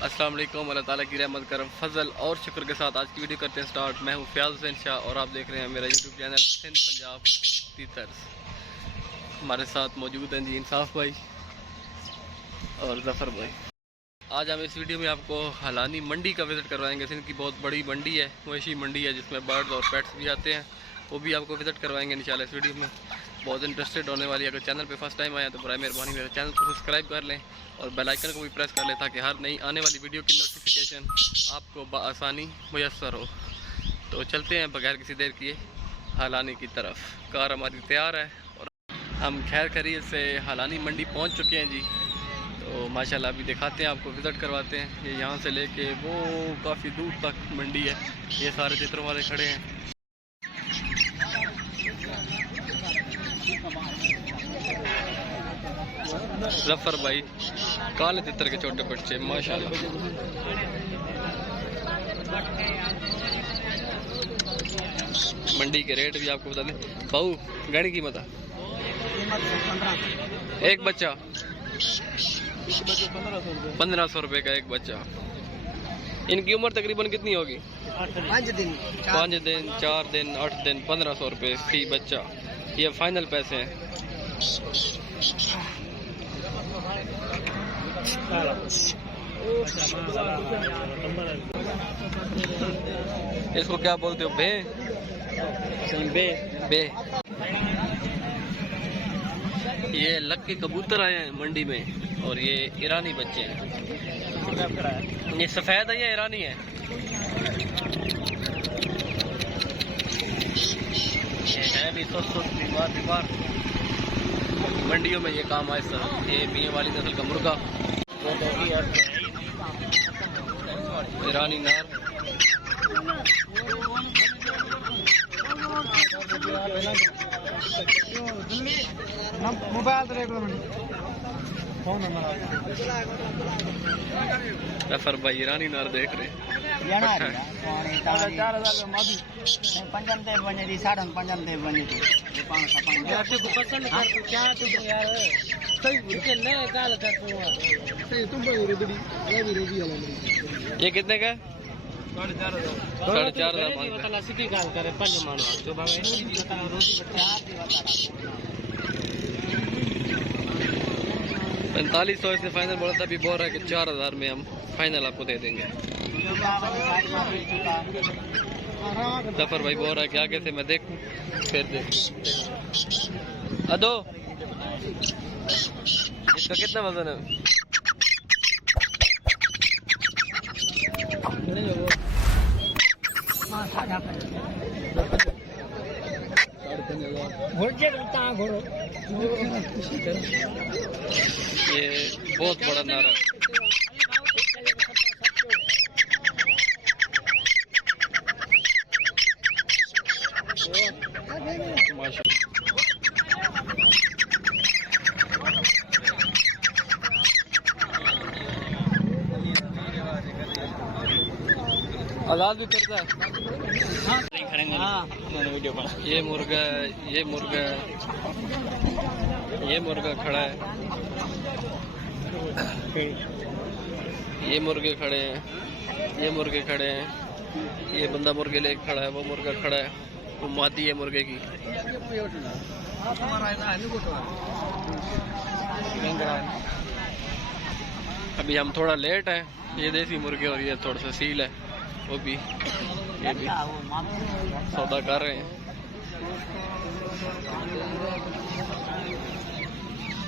अस्सलाम वालेकुम, अल्लाह ताला की रहमत करम फजल और शुक्र के साथ आज की वीडियो करते हैं स्टार्ट। मैं हूँ फयाज हुसैन शाह और आप देख रहे हैं मेरा YouTube channel Sindh Punjab teachers. हमारे साथ मौजूद हैं जी इंसाफ भाई और जफ़र भाई। आज हम इस वीडियो में आपको हलानी मंडी का विज़िट करवाएंगे। सिंध की बहुत बड़ी मंडी है, मवेशी मंडी है जिसमें बर्ड्स और पेट्स भी आते हैं, वो भी आपको विज़िट करवाएंगे इंशाल्लाह इस वीडियो में। बहुत इंटरेस्टेड होने वाली है। अगर चैनल पे फर्स्ट टाइम आया तो बराए मेहरबानी मेरे चैनल को सब्सक्राइब कर लें और बेल आइकन को भी प्रेस कर लें ताकि हर नई आने वाली वीडियो की नोटिफिकेशन आपको बआसानी मुयस्सर हो। तो चलते हैं बगैर किसी देर किए हलानी की तरफ। कार हमारी तैयार है और हम खैर खैरियत से हलानी मंडी पहुँच चुके हैं जी। तो माशाल्लाह अभी दिखाते हैं आपको, विज़िट करवाते हैं। ये यहाँ से लेके वो काफ़ी दूर तक मंडी है। ये सारे चित्रों वाले खड़े हैं। जफ़र भाई काले तितर के छोटे बच्चे माशाल्लाह। मंडी के रेट भी आपको बता दें। भाऊ गाड़ी कीमत एक बच्चा 1500 रुपये का एक बच्चा। इनकी उम्र तकरीबन कितनी होगी? 5 दिन 4 दिन 8 दिन 1500 रुपये फी बच्चा। ये फाइनल पैसे हैं। इसको क्या बोलते हो? बे बे। ये लक के कबूतर आए हैं मंडी में और ये ईरानी बच्चे हैं। ये सफ़ेद है या ईरानी है? ये है भी बीमार मंडियों में ये काम आए सर। ये मियाँ वाली नस्ल का मुर्गा, ईरानी नार, जफ़र भाई ईरानी नार देख रहे हैं। ये कितने का? 4500 इसने फाइनल बोला था। अभी बोल रहा है कि 4000 में हम फाइनल आपको दे देंगे। जफ़र भाई बोल रहा है कि आगे से मैं देखूं फिर देखूं। अदो इसका कितना वजन है? ये बहुत बड़ा नारा है। आजाद भी करता है। ये मुर्गा खड़ा है। ये मुर्गे खड़े हैं। ये बंदा मुर्गे लेके खड़ा है, वो मुर्गा खड़ा है, वो मादी है मुर्गे की। अभी हम थोड़ा लेट है। ये देसी मुर्गे और ये थोड़ा सा सील है, वो भी ये भी सौदा कर रहे हैं।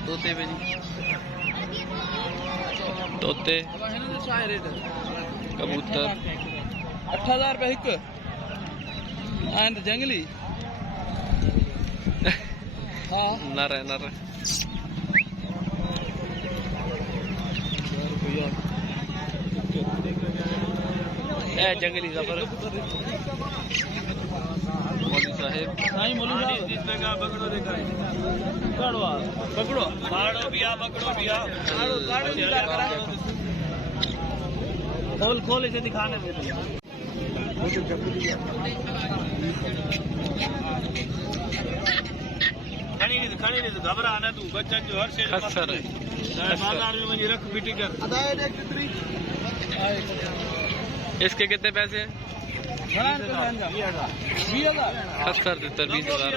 तोते भी तोते कबूतर 8000 रुपये हिक आंद जंगली। नर है जंगली जफर मौलवी साहेब खोल इसे दिखाने में खड़ी नहीं घबरा ना तू बच्चन जो हर शे खसर है बाजार में मुझे रख बीटी कर इसके कितने पैसे हैं? 70 तितर 20,000।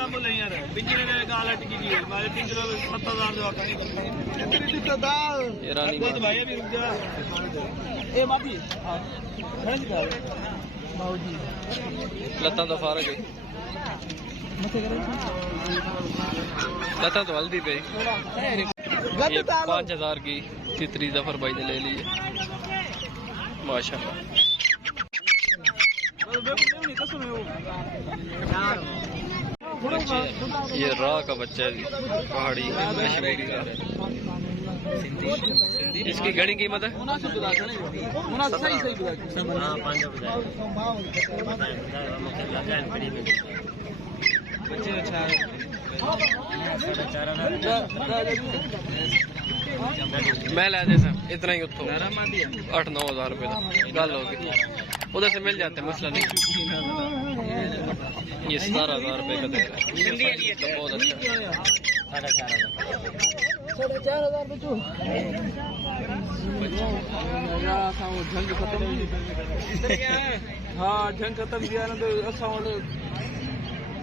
ये रानी लता तो फारग है, लता तो हल्दी पे। ये 5,000 की तितरी जफर भाई ने ले ली है माशाल्लाह। ये राह का बच्चा है पहाड़ी कश्मीरी का। इसकी घड़ी कीमत है? मैं लै दे सर इतना ही उतो 8-9 हज़ार रुपये का गल होगी, उधर से मिल जाते मसला नहीं। ये 17,000 रुपये का दे रहा है, तो बहुत अच्छा है। 4,500 हाँ जंग खत्म किया ना तो अच्छा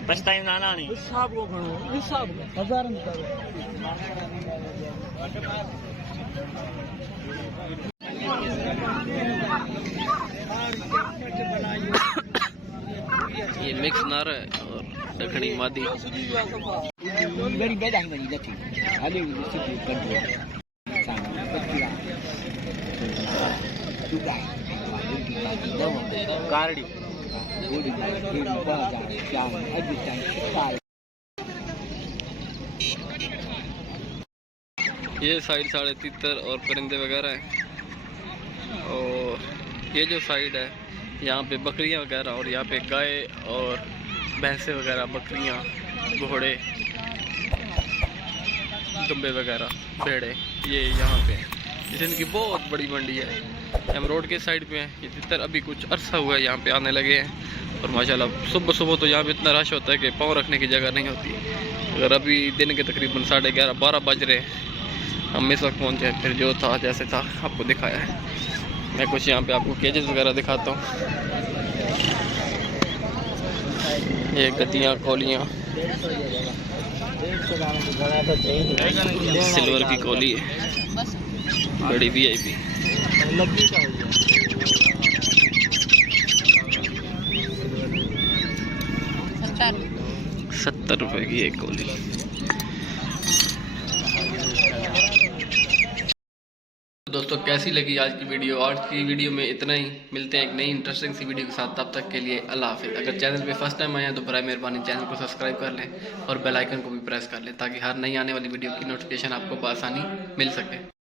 बस टाइम ना नहीं हिसाब को खणो हिसाब हजार ये मिक्स नार है और दखनी मादी। मेरी बेदांग नहीं लठी आले सिटी कंट्रोल कारडी ये साइड साढ़े तितर और परिंदे वगैरह हैं, और ये जो साइड है यहाँ पे बकरियाँ वगैरह, और यहाँ पे गाय और भैंसे वगैरह, बकरियाँ, घोड़े, दुम्बे वगैरह, भेड़े, ये यहाँ पे जिनकी बहुत बड़ी मंडी है। हम रोड के साइड पे हैं। ये तितर अभी कुछ अरसा हुआ है यहाँ पे आने लगे हैं, और माशाल्लाह सुबह सुबह तो यहाँ पे इतना रश होता है कि पाँव रखने की जगह नहीं होती। अगर अभी दिन के तकरीबन 11:30-12 बज रहे हैं, हम इस वक्त पहुँचे, फिर जो था जैसे था आपको दिखाया है। मैं कुछ यहाँ पे आपको केजेस वगैरह दिखाता हूँ। ये गद्दियाँ, कोलियाँ, सिल्वर की कोली है, बड़ी VIP। 70 रुपए की एक कोली। दोस्तों कैसी लगी आज की वीडियो? आज की वीडियो में इतना ही। मिलते हैं एक नई इंटरेस्टिंग सी वीडियो के साथ, तब तक के लिए अल्लाह हाफिज़। अगर चैनल पे फर्स्ट टाइम आए हैं तो बराए मेहरबानी चैनल को सब्सक्राइब कर लें और बेल आइकन को भी प्रेस कर लें, ताकि हर नई आने वाली वीडियो की नोटिफिकेशन आपको बआसानी मिल सके।